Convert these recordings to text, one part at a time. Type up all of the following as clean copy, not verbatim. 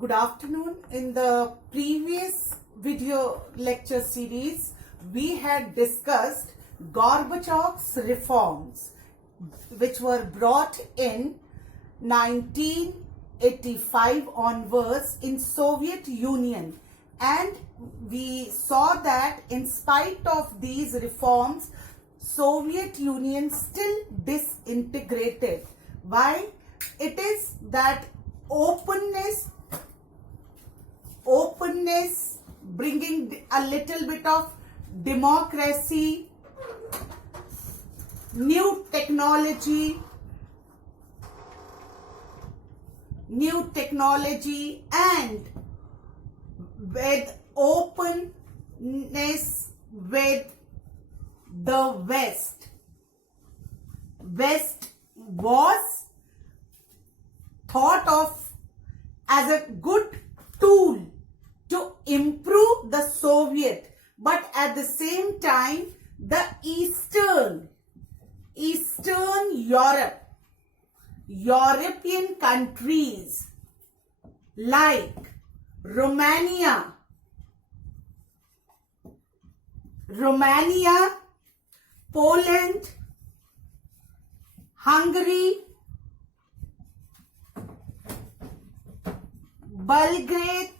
Good afternoon. In the previous video lecture series, we had discussed Gorbachev's reforms, which were brought in 1985 onwards in Soviet Union, and we saw that in spite of these reforms, Soviet Union still disintegrated. Why? It is that openness, bringing a little bit of democracy, new technology, and with openness with the West. West was thought of as a good tool to improve the Soviet, but at the same time the Eastern European countries like Romania, Poland, Hungary, Belgrade,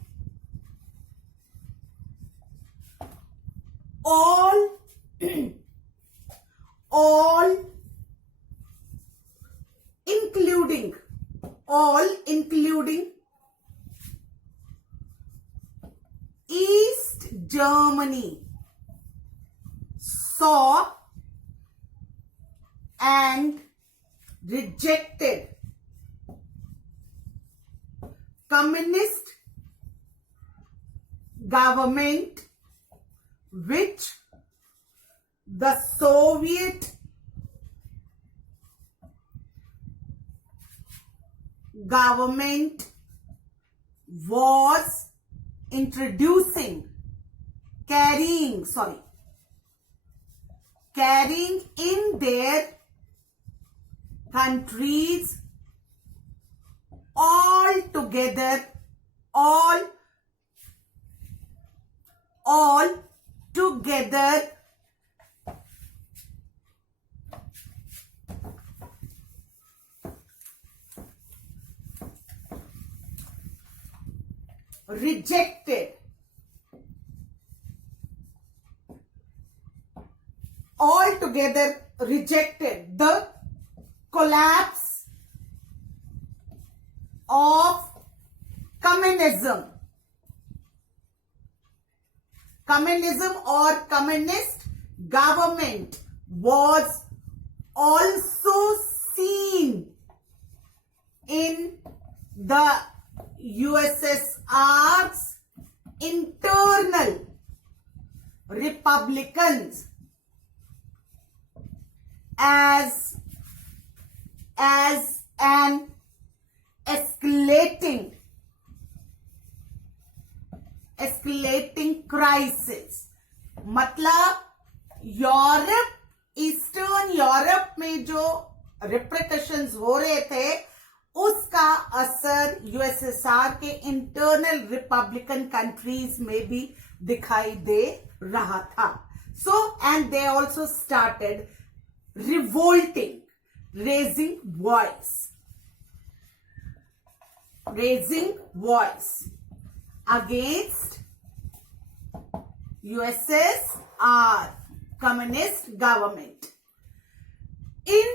all including East Germany saw and rejected communist government which the Soviet government was introducing, carrying in their countries all together rejected the collapse of communism or communist government was also seen in the USSR's internal republicans as an escalating crisis. मतलब eastern Europe में जो repercussions हो रहे थे उसका असर USSR के internal Republican countries में भी दिखाई दे रहा था. So and they also started revolting, raising voice against USSR communist government. In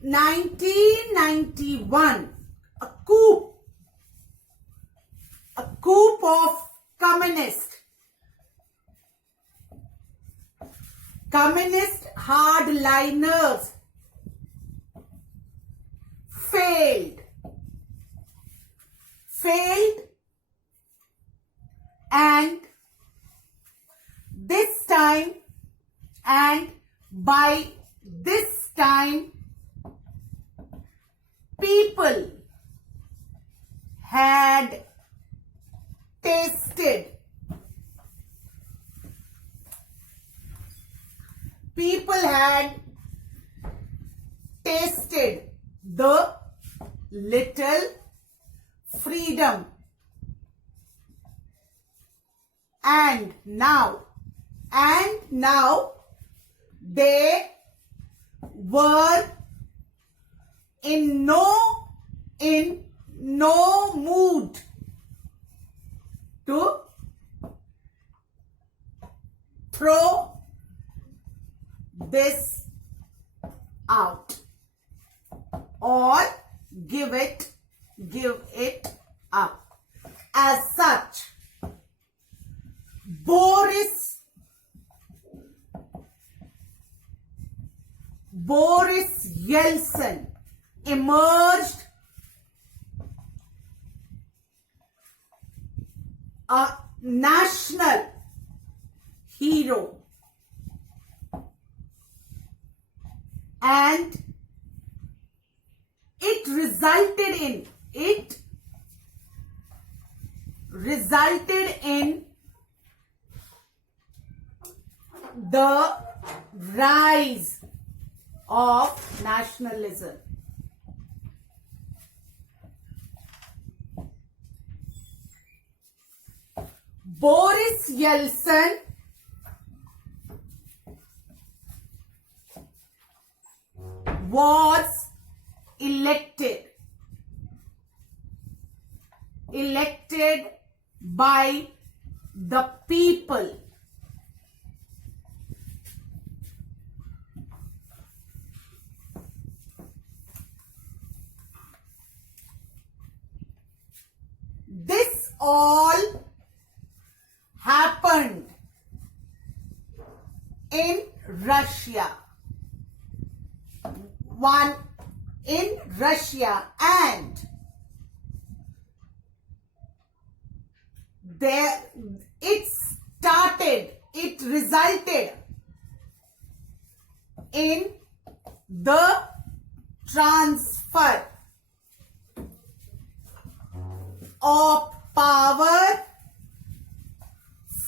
1991, a coup of communist hardliners failed, and by this time people had tasted the little freedom. And now they were in no mood to throw this out or give it up. As such, Boris Yeltsin emerged a national hero, and it resulted in the rise of nationalism. Boris Yeltsin was elected by the people. This all happened in Russia. And it resulted in the transfer of power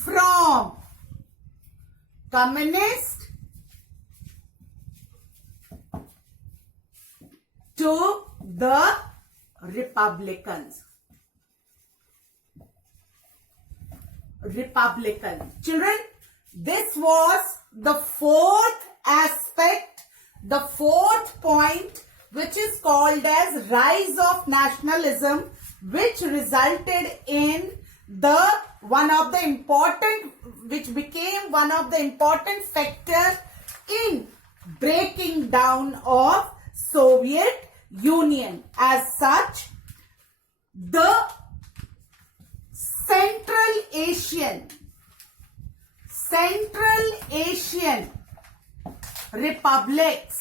from communist to the Republicans. Children, this was the fourth aspect, the fourth point, which is called as rise of nationalism, which resulted in which became one of the important factors in breaking down of Soviet Union. As such, the Central Asian republics,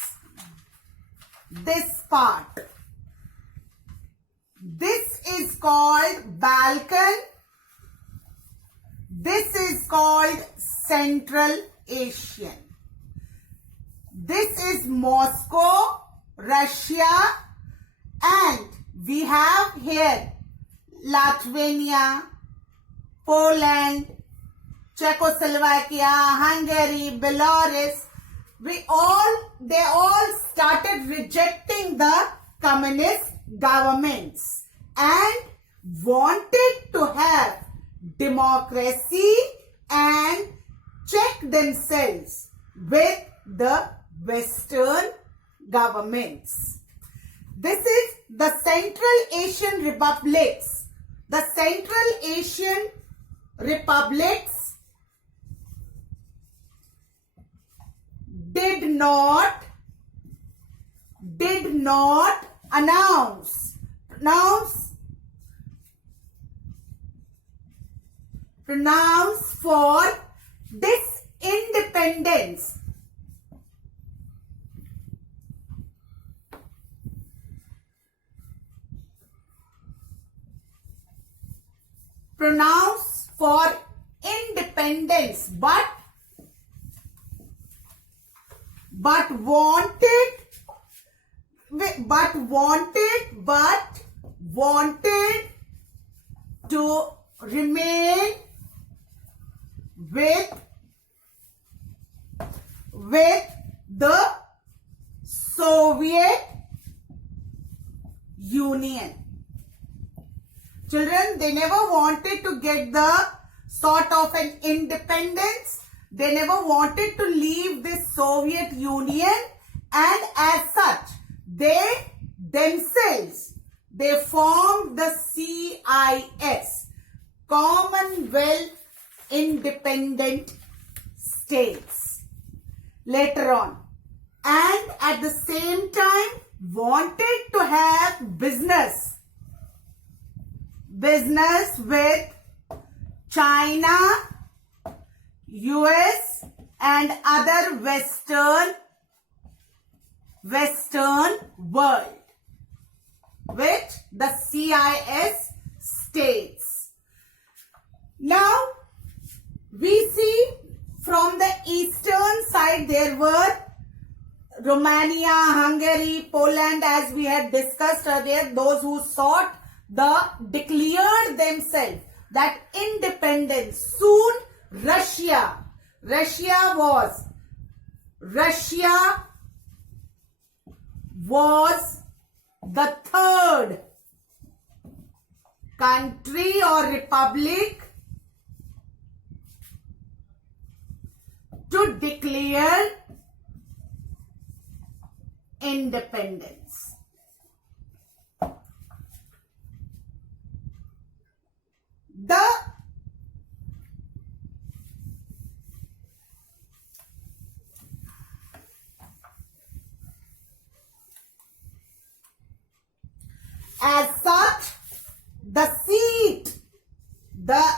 this part, this is called Balkan, this is called Central Asian. This is Moscow, Russia, and we have here Lithuania, Poland, Czechoslovakia, Hungary, Belarus. They all started rejecting the communist governments and wanted to have democracy and check themselves with the Western governments. This is the Central Asian republics. The Central Asian republics did not announce for this independence. Pronounce for independence, but wanted to remain with the Soviet Union. Children, they never wanted to get the sort of an independence. They never wanted to leave this Soviet Union, and as such, they themselves, they formed the CIS, Commonwealth Independent States, later on. And at the same time, wanted to have business with China, US and other Western world, which the CIS states. Now, we see from the eastern side there were Romania, Hungary, Poland, as we had discussed earlier, those who sought declared themselves that independence. Soon Russia was the third country or republic to declare independence. As such, the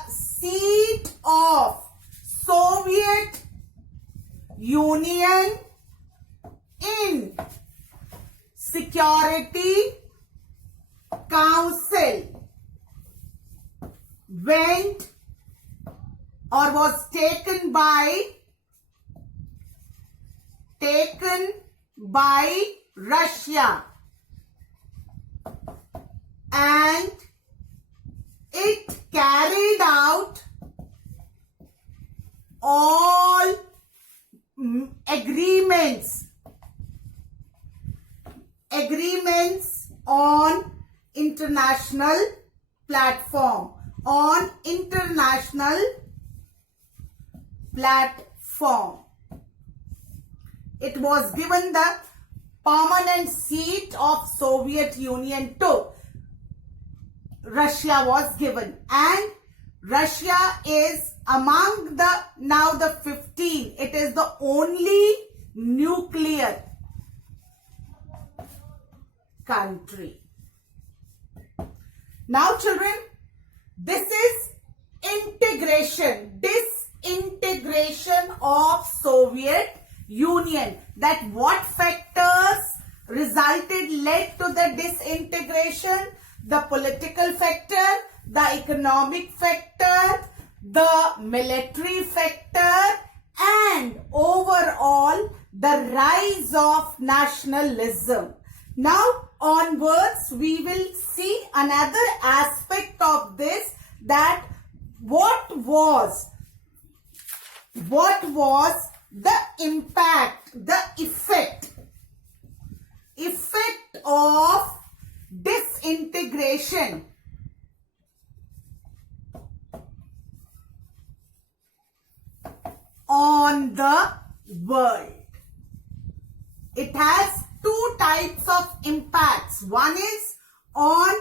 seat of Soviet Union in Security Council went or was taken by Russia, and it carried out all agreements on international platform. It was given the permanent seat of Soviet Union to Russia was given, and Russia is among the 15. It is the only nuclear country. Now children, this is disintegration of Soviet Union. That what factors led to the disintegration? The political factor, the economic factor, the military factor, and overall the rise of nationalism. Now onwards we will see another aspect of this, that what was the impact, the effect of disintegration on the world. It has two types of impacts. One is on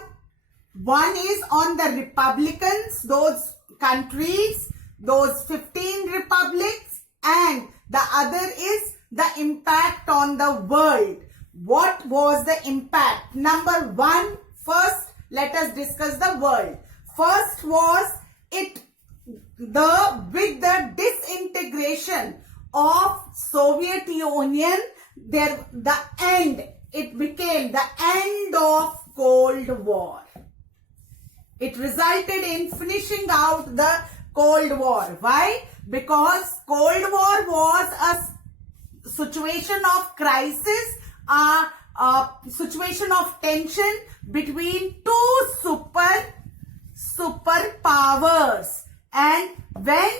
the republicans, those countries, those 15 republics, and the other is the impact on the world. What was the impact? Number one, first let us discuss the world. First was with the disintegration of Soviet Union, it became the end of Cold War. It resulted in finishing out the Cold War. Why? Because Cold War was a situation of crisis, a situation of tension between two superpowers, and when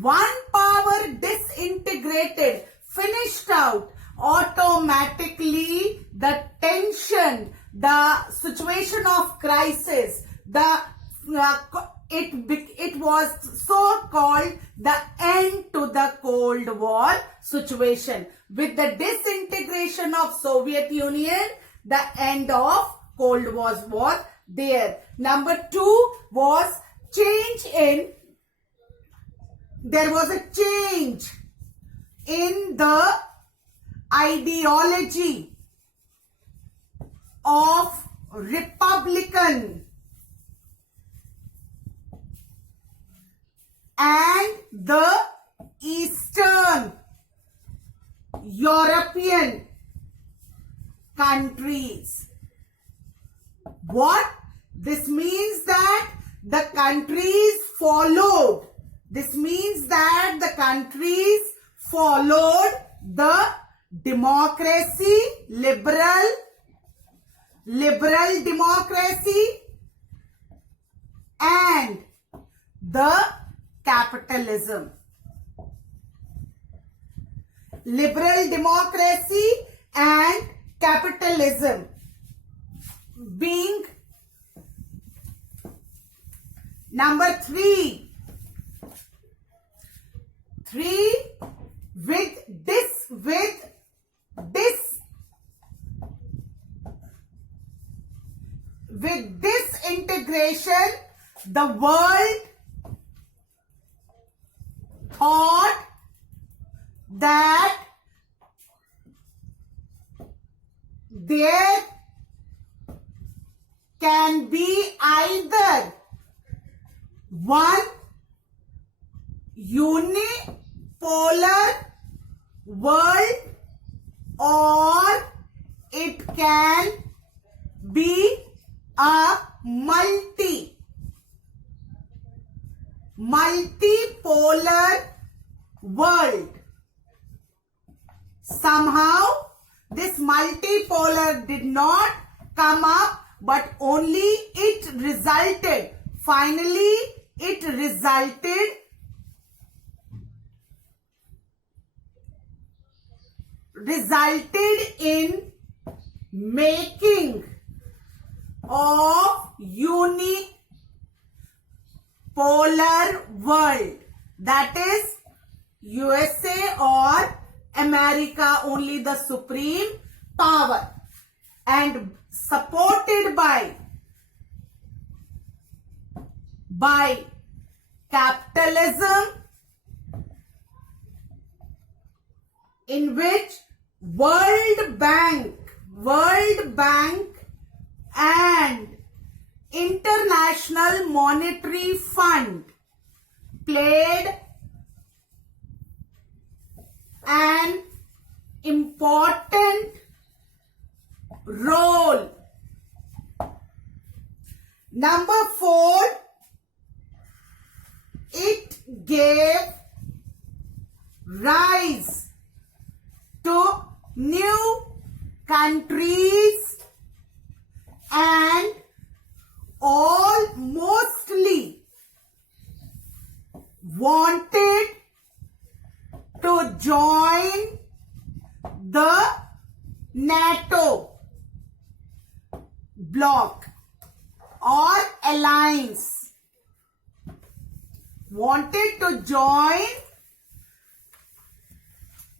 one power disintegrated, finished out, automatically the tension, the situation of crisis, the it was so called the end to the Cold War situation. With the disintegration of Soviet Union, the end of Cold War was there. Number 2 was there was a change in the ideology of Republican and the Eastern European countries. What? This means that the countries followed. This means that the countries followed the democracy, liberal democracy and the capitalism. Liberal democracy and capitalism being number 3. With this integration, the world thought that there can be either one unipolar world or it can be a multipolar world. Somehow this multipolar did not come up, but only it resulted. Finally, it resulted in making of unipolar world, that is USA or America, only the supreme power, and supported by capitalism, in which World Bank and International Monetary Fund played an important role. Number 4, it gave rise to new countries and all mostly wanted to join the NATO bloc or alliance, wanted to join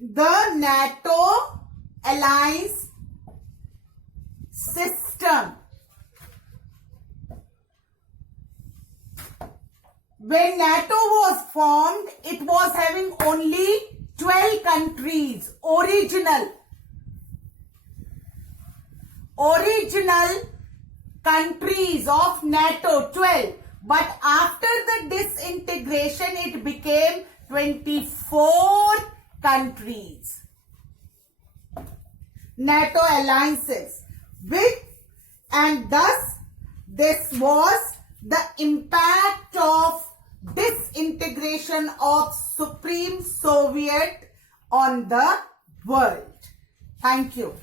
the NATO alliance system. When NATO was formed, it was having only 12 countries, original countries of NATO, 12. But after the disintegration, it became 24 countries, NATO alliances, and thus this was the impact of disintegration of Supreme Soviet on the world. Thank you.